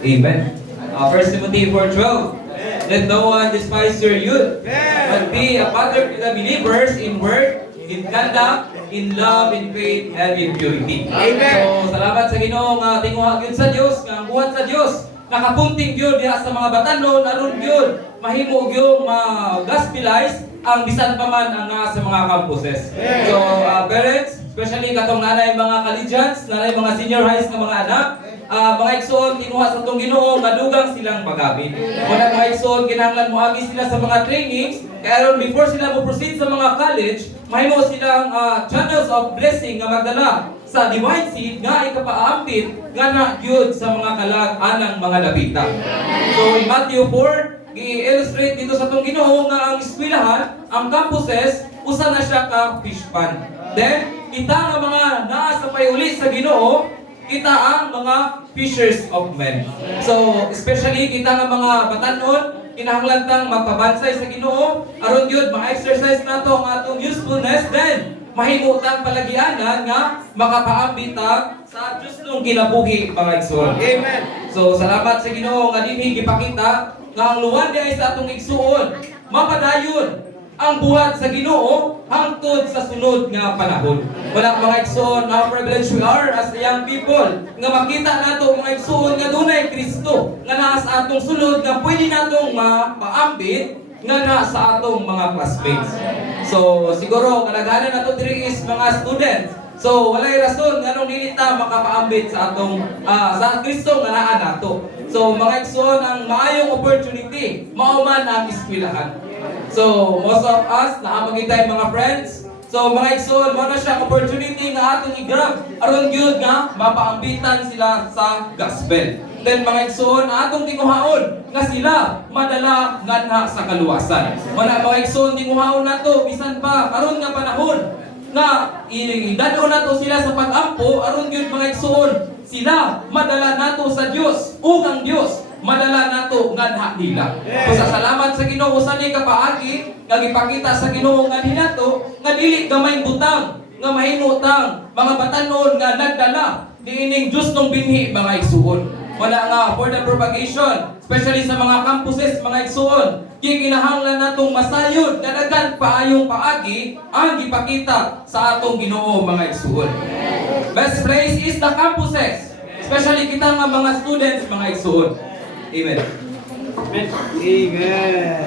Amen. 1 Timothy 4:12. Let no one despise your youth, but be a pattern to the believers in word, in conduct, in love, in faith, and in purity. Amen. So, salamat sa Ginoo nga tinguha gyud sa Dios, nga ang buhat sa Dios nakapunting gyud diha sa mga batanon aron gyud mahimo gyud ma-gospelize ang bisan pa man ang nga sa mga campuses. So, parents, especially katong nanay mga collegians, nanay mga senior highs nga mga anak, mga igsoon tinuha sa tong Ginoo nga dugang silang pagabit. Muna mga igsoon kinahanglan moagi sila sa mga trainings kaya aron before sila mo proceed sa mga college, mahimo silang channels of blessing nga magdala sa divine seed nga ikapaambit nga na gyud sa mga kalag-anang mga dapita. So in Matthew 4, gi-illustrate dito sa tong Ginoo nga ang eskwelahan, ang campuses, usa na siya ka fish pond. Then kita nga mga naa sa payuli sa Ginoo, kita ang mga fishers of men. So, especially kita nga mga batanon, kinahanglan tang magpabansay sa Ginoo, aron gyud ma-exercise nato ang atong usefulness, then mahimo tang palagianan nga makapaambit sa Dios nung kinabuhi mga igsoon. Amen. So, salamat sa Ginoo nga dinhi gipakita nga ang luwad diay sa atong igsuon mapadayon ang buhat sa Ginoo hangtod sa sunod nga panahon. Wala mga igsoon, how privileged we are as young people nga makita nato mga igsoon nga dunay Kristo nga naa sa atong sulod nga pwede natong mapaambit nga na sa atong mga classmates. So siguro kalaganan nato diri is mga students. So walay rason nganong dili ta makapaambit sa atong sa Kristo nga naa nato. So mga igsoon, ang maayong opportunity mao man ang eskwelahan. So, most of us, nakamagitay mga friends. So, mga igsoon, mo na siya opportunity nga atong i-grab. Aron gyud nga, mapaambitan sila sa gospel. Then, mga igsoon, atong tinguhaon nga sila madala nga na sa kaluwasan. Wala mga igsoon, tinguhaon na to, bisan pa, aron nga panahon nga idadon nato sila sa pag-ampo, aron gyud mga igsoon, sila madala nato sa Dios, ug ang Dios madala nato nga nila. So sa salamat sa Ginoo sa ni kapaagi nga gipakita sa Ginoo nga nato nga dili gamay butang nga mahimutang mga batanon nga nagdala diining Dios nung binhi mga igsuon. Wala nga for the propagation, especially sa mga campuses mga igsuon, kinahanglan natong masayod nga daghan paayong paagi ang gipakita sa atong Ginoo mga igsuon. Best place is the campuses, especially kita nga mga students mga igsuon. Amen. Amen.